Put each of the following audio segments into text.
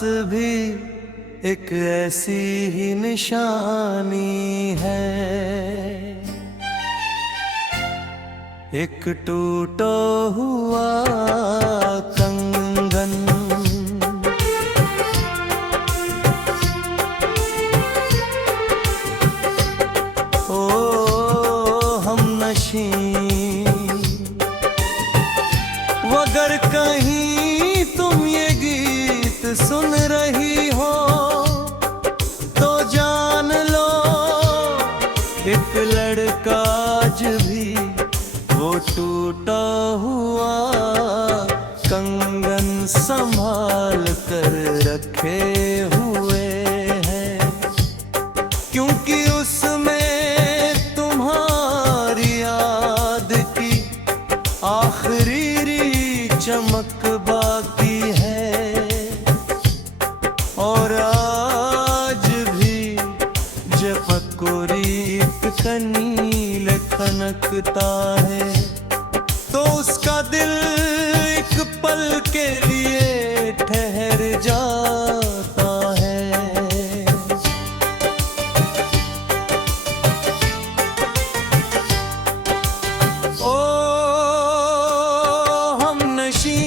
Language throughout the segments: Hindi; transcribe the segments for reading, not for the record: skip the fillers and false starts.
भी एक ऐसी ही निशानी है। एक टूटा हुआ कंगन, ओ हमनशी, अगर कहीं तुम ये गीत सुन रही हो तो जान लो एक लड़का आज भी वो टूटा हुआ कंगन संभाल कर रखे हुए हैं, क्योंकि उसमें तुम्हारी याद की आखिरी चमक बाकी है। और आज भी जब कोई कनील खनकता है तो उसका दिल एक पल के लिए ठहर जाता है। ओ हमनशी,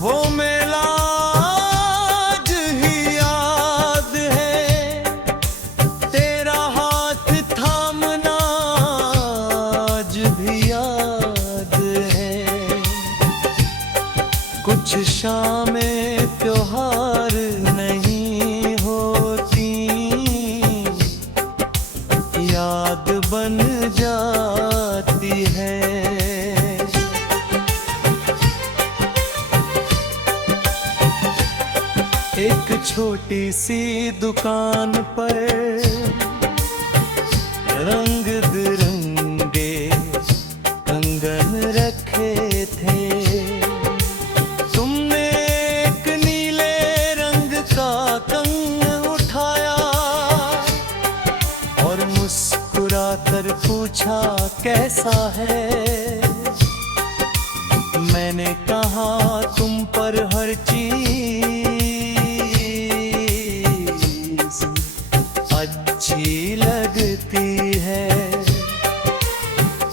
वो मेला आज ही याद है, तेरा हाथ थामना आज भी याद है। कुछ शामें त्योहार नहीं होती, याद बन जाती है। एक छोटी सी दुकान पर रंग बिरंगे कंगन रखे थे। तुमने एक नीले रंग का कंगन उठाया और मुस्कुराकर पूछा कैसा है। मैंने कहा तुम पर हर चीज अच्छी लगती है।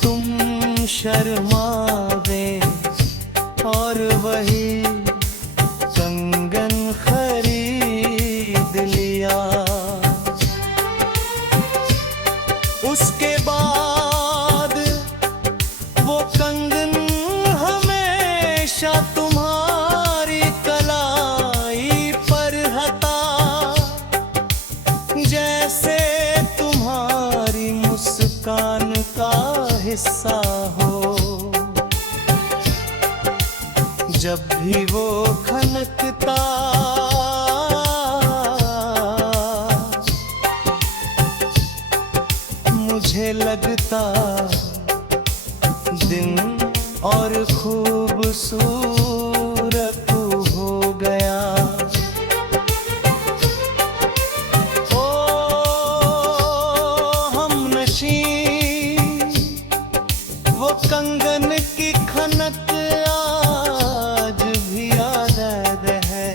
तुम शर्मावे और वही कंगन खरीद लिया। उसके बाद वो कंगन हमेशा तुम्हारी कलाई पर हता, जैसे तुम्हारी मुस्कान का हिस्सा हो। जब भी वो खनकता मुझे लगता दिन और खूबसूरत हो गया। ओ हमनशी, वो कंगन की खनक आज भी याद है।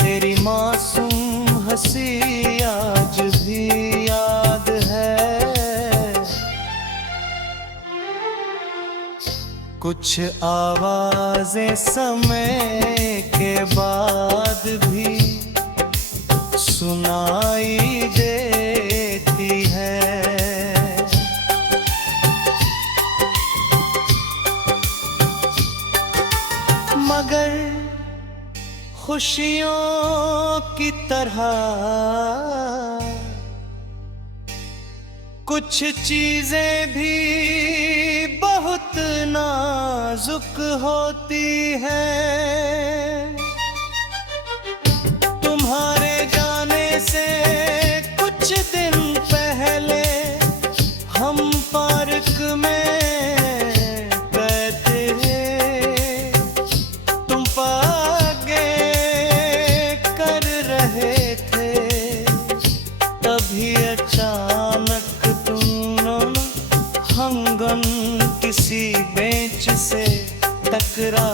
तेरी मासूम हंसी आज भी याद है। कुछ आवाजें समय के बाद भी सुनाई देती है। मगर खुशियों की तरह कुछ चीजें भी बहुत नाजुक होती हैं। तुम्हारे जाने से कुछ दिन पहले हम पार्क में बैठे थे। तुम पागे कर रहे थे, तभी अचानक हमगन किसी बेंच से टकरा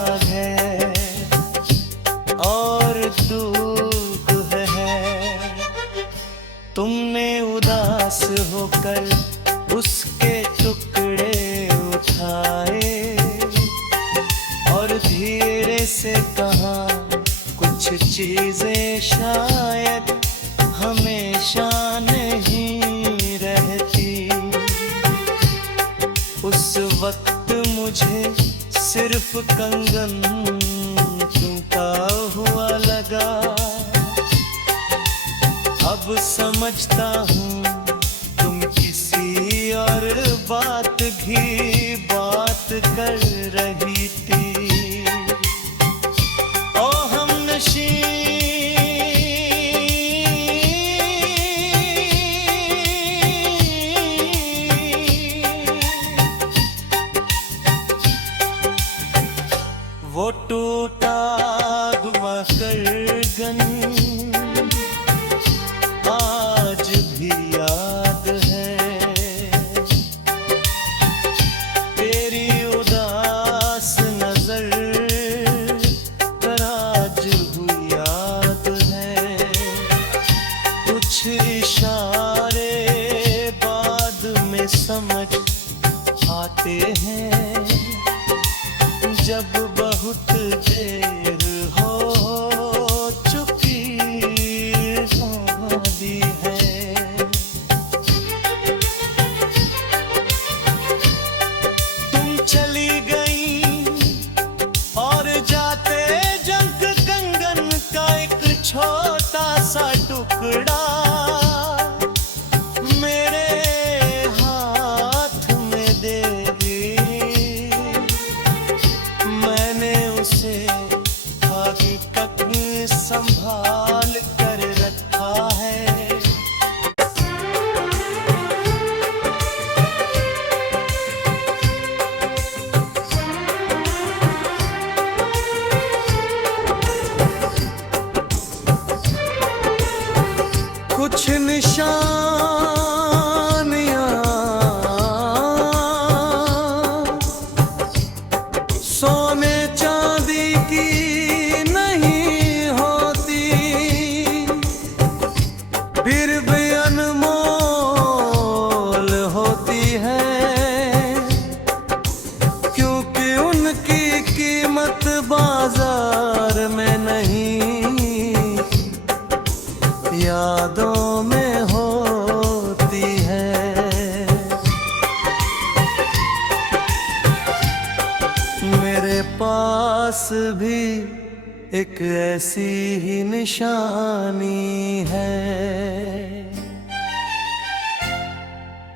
तुमने उदास होकर उसके टुकड़े उठाए और धीरे से कहा कुछ चीजें शायद हमेशा नहीं रहती। उस वक्त मुझे सिर्फ कंगन टूटा हुआ लगा। अब समझता हूँ तुम किसी और बात की बात कर रही थी। ओ हमनशी वो टूटा हुआ करगन आज भी याद है। तेरी उदास नजर पर आज भी याद है। कुछ इशारे बाद में समझ आते हैं जब बहुत देर हो चुकी होती है। तुम चली गई और जाते जंग कंगन का एक छोटा सा टुकड़ा मेरे हाथ में दे दी। मैंने उसे आगे तक संभाल कर रखा है। कुछ निशानियां सोने चांदी की नहीं होती, फिर भी अनमोल होती है। क्योंकि उनकी कीमत बाजार में नहीं यादों में होती है। मेरे पास भी एक ऐसी ही निशानी है,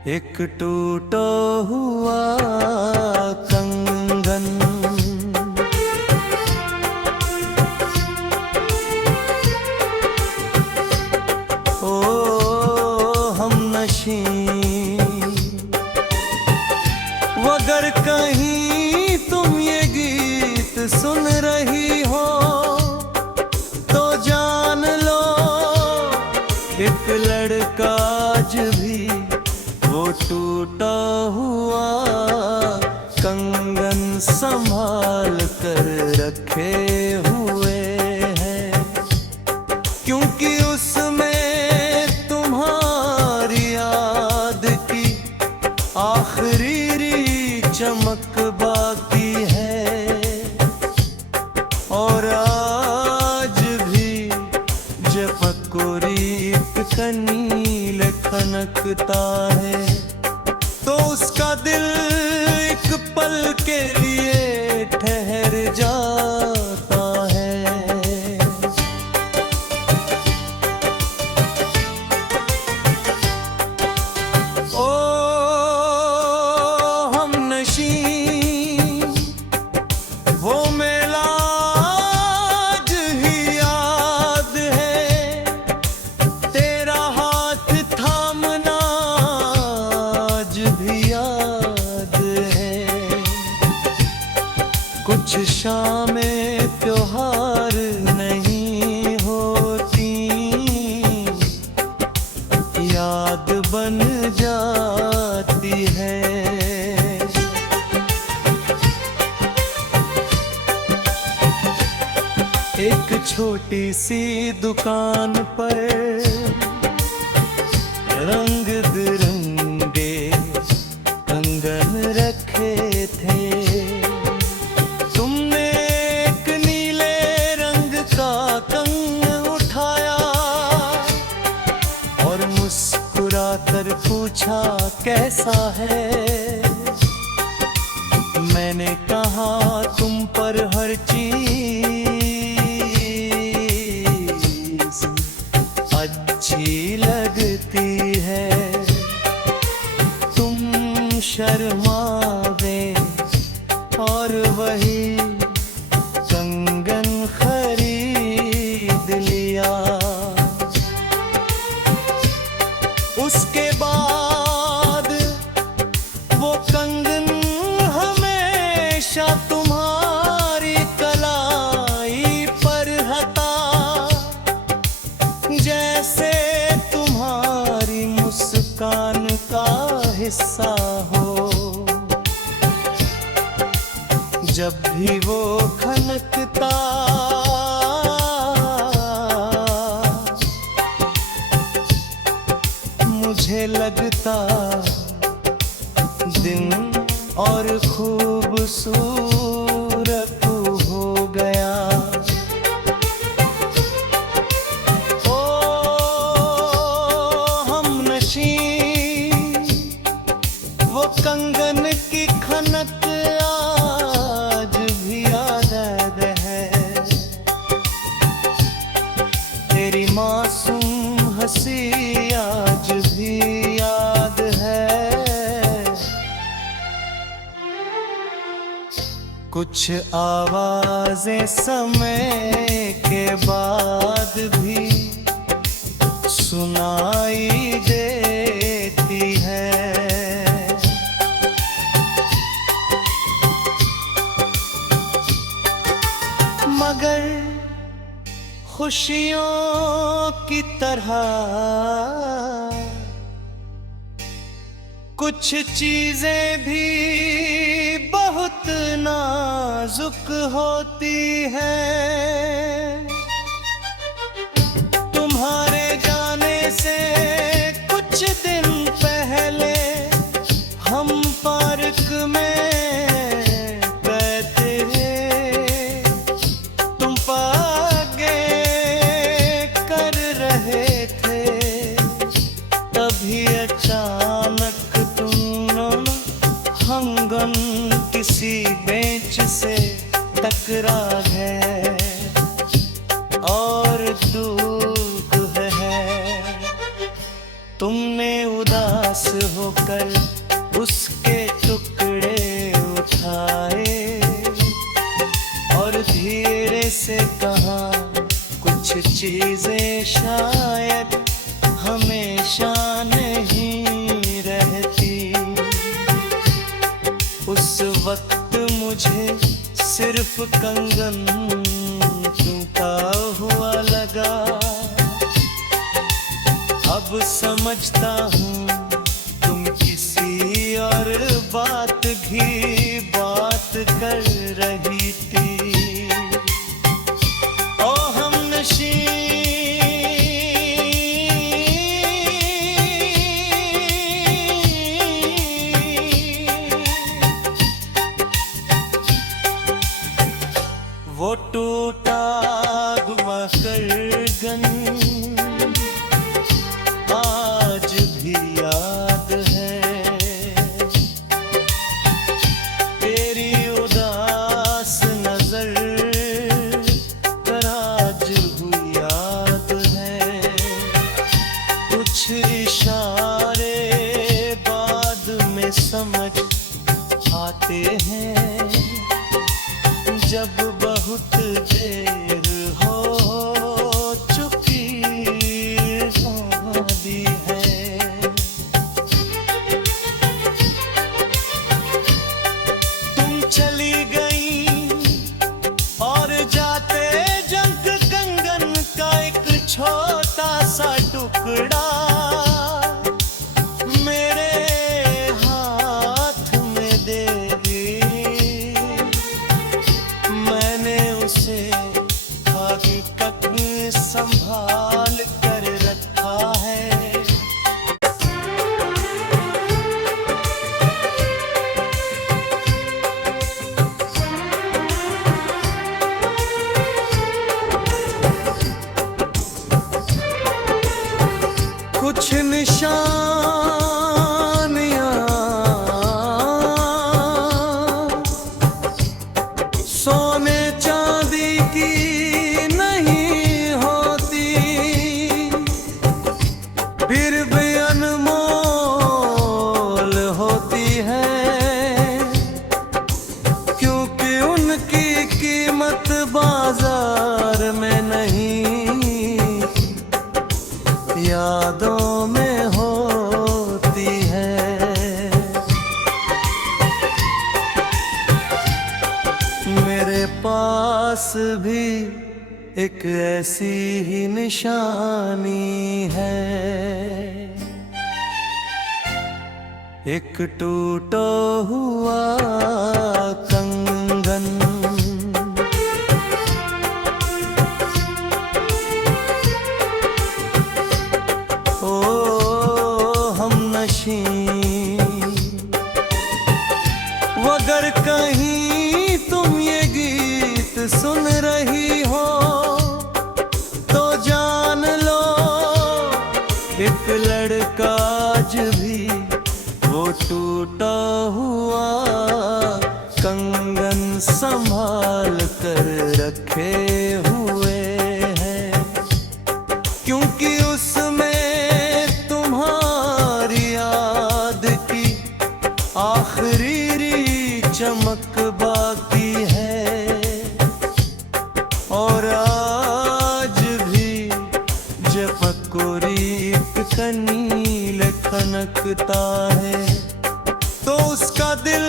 एक टूटा हुआ कंगन। ओ हमनशी अगर कहीं तुम ये गीत सुन रही हो तो जान लो एक लड़का आज भी वो टूटा हुआ कंगन संभाल कर रखे हुए है। क्योंकि उसमें तुम्हारी याद की आखिरी चमक बाकी है। और आज भी जब कोई कनील खनकता है तो उसका दिल एक पल के लिए ठहर जाता है। ओ हमनशी वो मेला आज ही याद है। तेरा हाथ थामना आज भी याद है। कुछ शामें त्योहार नहीं होती, याद बन जाती है। एक छोटी सी दुकान पर रंग बिरंगे कंगन रखे थे। तुमने एक नीले रंग का कंगन उठाया और मुस्कुराकर पूछा कैसा है। मैंने कहा तुम पर हर चीज अच्छी लगती है। तुम शर्मावे और वही कंगन खरीद लिया। उसके बाद वो कंगन हमेशा तुम्हारी कलाई पर हता, जैसे तुम्हारी मुस्कान का हिस्सा हो। जब भी वो खनकता मुझे लगता दिन और खूबसूरत हो गया। ओ हमनशी वो कंगन की खनक आज भी याद है। तेरी मासूम हंसी आज भी याद है। कुछ आवाजें समय के बाद भी सुनाई देती है। मगर खुशियों की तरह कुछ चीजें भी बहुत नाजुक होती हैं। तुम्हारे जाने से कुछ दिन पहले हम पार्क में बैठे थे। तुम पागे कर रहे थे, तभी अचानक कंगन किसी बेंच से टकरा गए और दुख है। तुमने उदास होकर उसके टुकड़े उठाए और धीरे से कहा कुछ चीजें शायद हमेशा नहीं रहती। उस वक्त मुझे सिर्फ कंगन टूटा हुआ लगा। अब समझता हूँ तुम किसी और बात की बात कर रही थी। ओ हमनशी वो टूटा हुआ कंगन आज भी याद है। तेरी उदास नजर पर आज भी याद है। कुछ इशारे बाद में समझ आते हैं। जब बहुत देर हो चुकी होती है। तुम चली गई और जाते जंग कंगन का एक छोटा सा टुकड़ा कुछ निशानियां सोने चांदी की नहीं होती, फिर भी अनमोल होती है, क्योंकि उनकी कीमत बाजार में नहीं, यादों में होती है। मेरे पास भी एक ऐसी ही निशानी है, एक टूटा हुआ कंगन। ओ हमनशी, अगर कहीं तुम ये गीत सुन रही हो तो जान लो, एक लड़का आज भी वो टूटा हुआ कंगन संभाल कर रखे हुए हैं, क्योंकि उसमें तुम्हारी याद की आखिरी चमक बाकी है। और आज भी जब कोई कनील खनकता है तो उसका दिल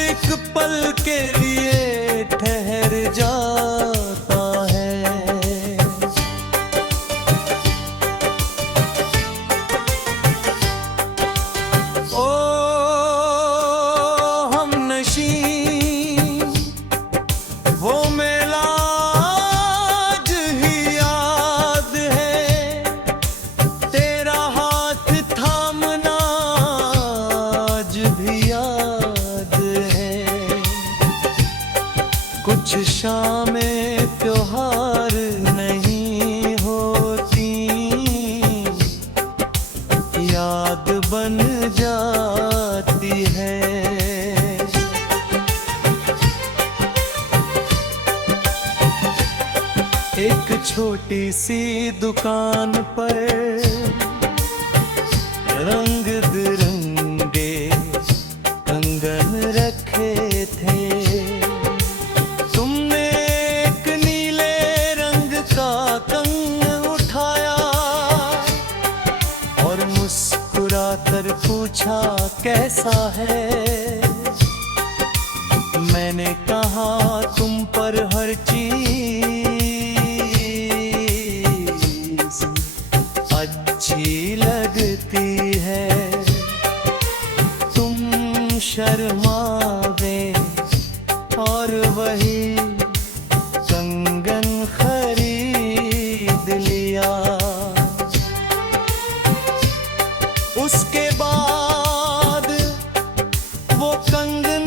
एक पल के लिए ठहर जाता है। ओ हमनशी, वो मेला आज ही याद है, तेरा हाथ थामना आज भी याद है। कुछ शामें त्योहार नहीं होती, याद बन जाती है। एक छोटी सी दुकान पर रंग बिरंगे कंगन रखे थे, तुमने एक नीले रंग का कंगन उठाया और मुस्कुराकर पूछा कैसा है। मैंने कहा तुम पर हर चीज अच्छी लगती है, तुम शर्मावे और वही कंगन खरीद लिया। उसके बाद वो कंगन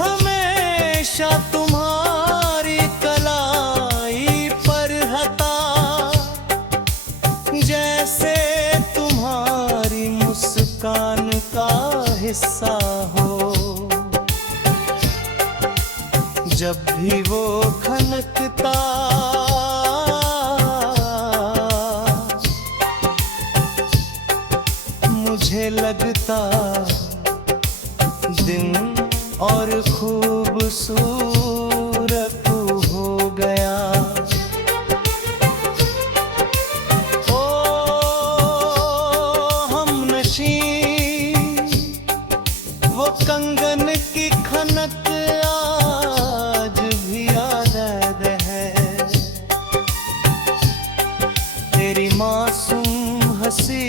हमेशा तुम्हारी कलाई पर हता, जैसे तुम्हारी मुस्कान का हिस्सा हो। जब भी वो खनकता मुझे लगता दिन और खूबसूरत हो गया। ओ हमनशी, वो कंगन की खनक आज भी याद है, तेरी मासूम हंसी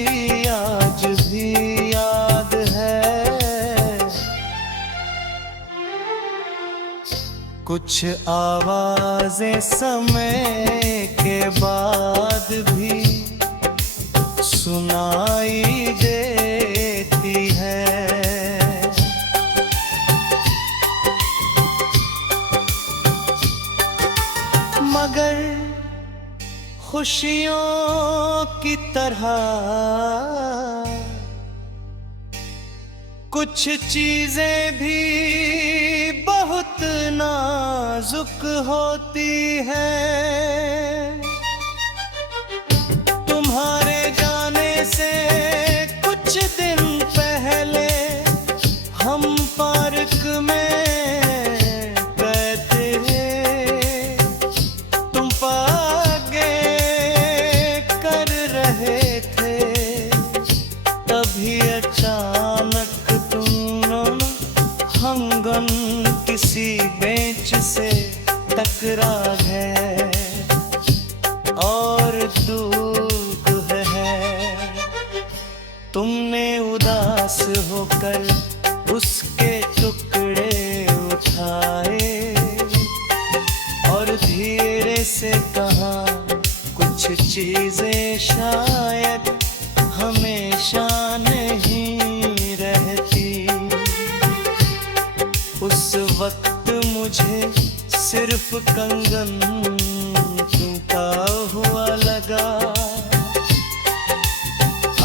आज भी याद है। कुछ आवाजें समय के बाद भी सुनाई देती है, मगर खुशियों की तरह कुछ चीजें भी बहुत नाजुक होती हैं। तुम्हारे जाने से कुछ दिन पहले हम पार्क में गए थे। तुम पागे कर रहे थे, तभी अचानक हमगन किसी बेंच से टकरा गए और दुख है। तुमने उदास होकर उसके टुकड़े उठाए और धीरे से कहा, कुछ चीजें शायद हमेशा नहीं रहती। उस वक्त मुझे सिर्फ कंगन टूटा हुआ लगा।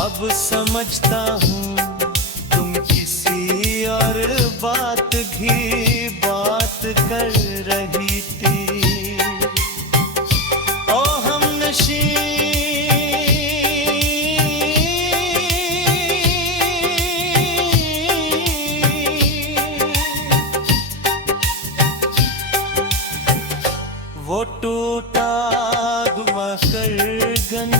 अब समझता हूँ तुम किसी और बात की बात कर रही थी। ओ हमनशी वो टूटा हुआ करगन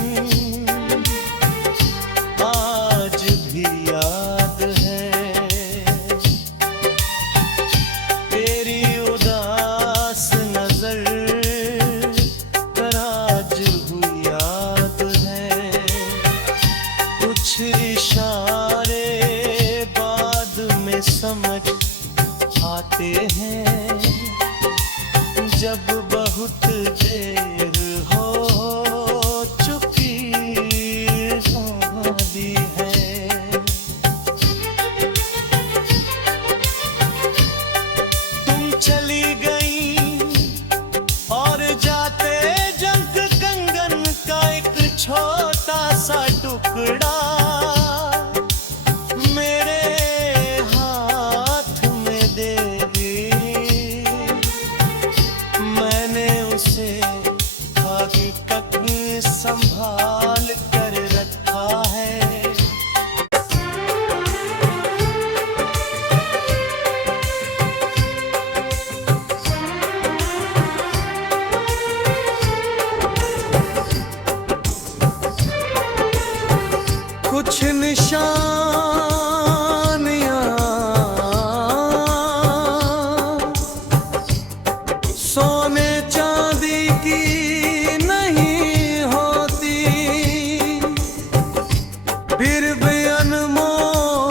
आज भी याद है। तेरी उदास नजर पर आज हुई याद है। कुछ इशारे बाद में समझ आते हैं, जब बहुत देर हो चुकी होती है। तुम चली गई और जाते जंग कंगन का एक छोटा सा टुकड़ा मेरे हाथ में दे दी। मैंने उसे आगे तक संभाल कर रखा है। कुछ निशानियां सोने चांदी की नहीं होती, फिर भी अनमोल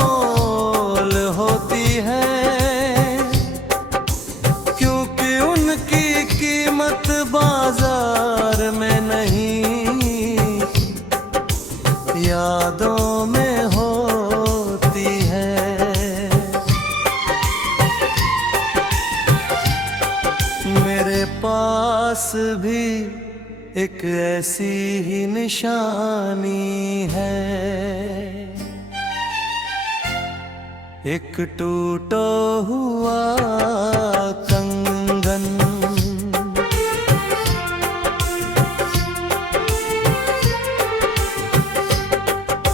होती है। क्योंकि उनकी कीमत बाजार में नहीं, यादों में होती है। मेरे पास भी एक ऐसी ही निशानी है, एक टूटा हुआ कंगन।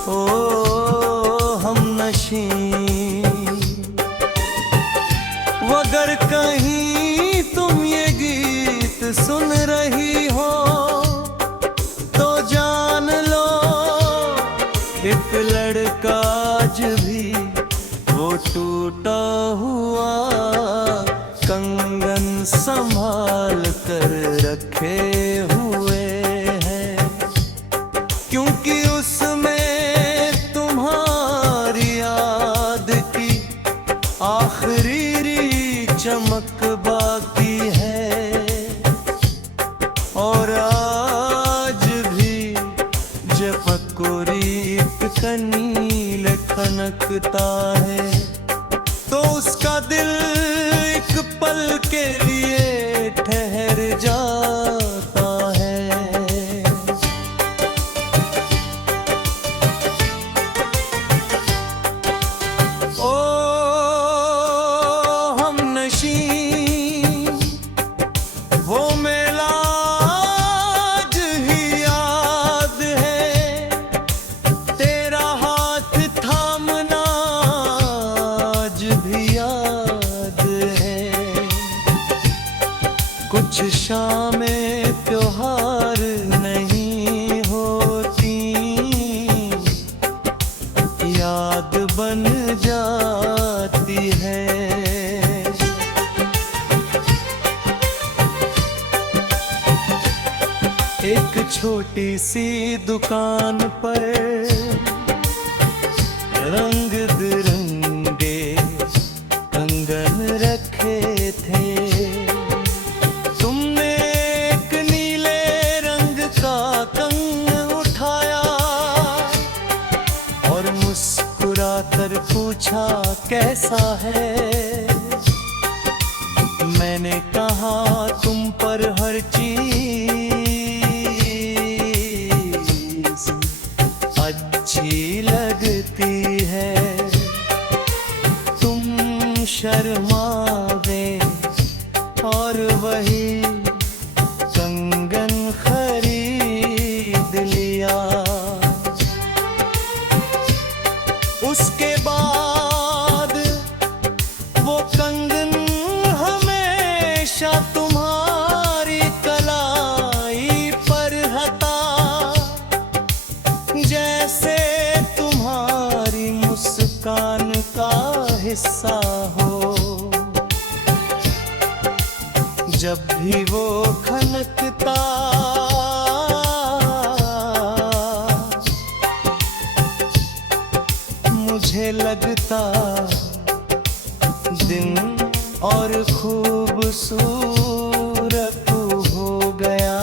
ओ हमनशी, अगर कहीं तुम ये गीत सुन रही हो तो जान लो, एक लड़का आज भी वो टूटा हुआ कंगन संभाल कर रखे हुए हैं। क्योंकि उसमें तुम्हारी याद की आखिरी चमक बाकी है। और आज भी जब कोई कनील खनकता है तो उसका दिल एक पल के लिए ठहर जाता है। याद बन जाती है। एक छोटी सी दुकान पर रंग बिरंगे कंगन रखे थे। तुमने एक नीले रंग का कंगन उठाया और मुस्कुराकर पूछा कैसा है। मैंने कहा तुम पर हर चीज अच्छी लगती है। तुम शर्मावे और वही कंगन खरीद लिया। उसके बाद वो कंगन हमेशा तुम्हारी कलाई पर हता, जैसे तुम्हारी मुस्कान का हिस्सा हो। जब भी वो खनकता मुझे लगता दिन और खूबसूरत हो गया।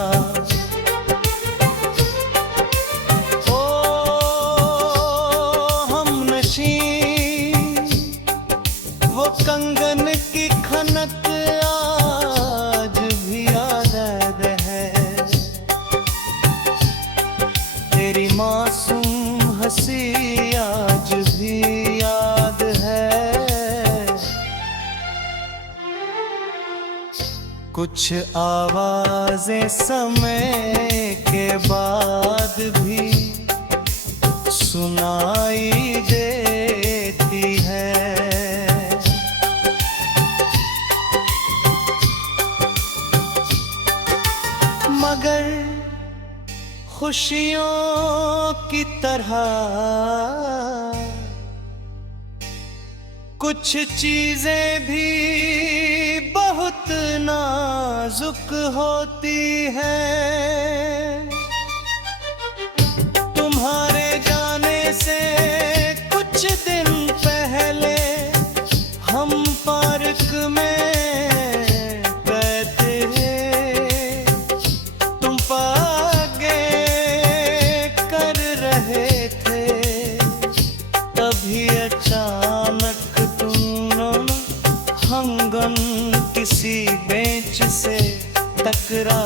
ओ हमनशी वो कंगन की खनक आज भी याद है। तेरी मासूम हंसी आज भी याद है। कुछ आवाजें समय के बाद भी सुनाई देती है। मगर खुशियों की तरह कुछ चीजें भी बहुत नाजुक होती हैं। तुम्हारे जाने से कुछ दिन पहले हम पार्क में बैठे थे। तुम पागे कर रहे थे, तभी अचानक हमगन किसी बेंच से टकरा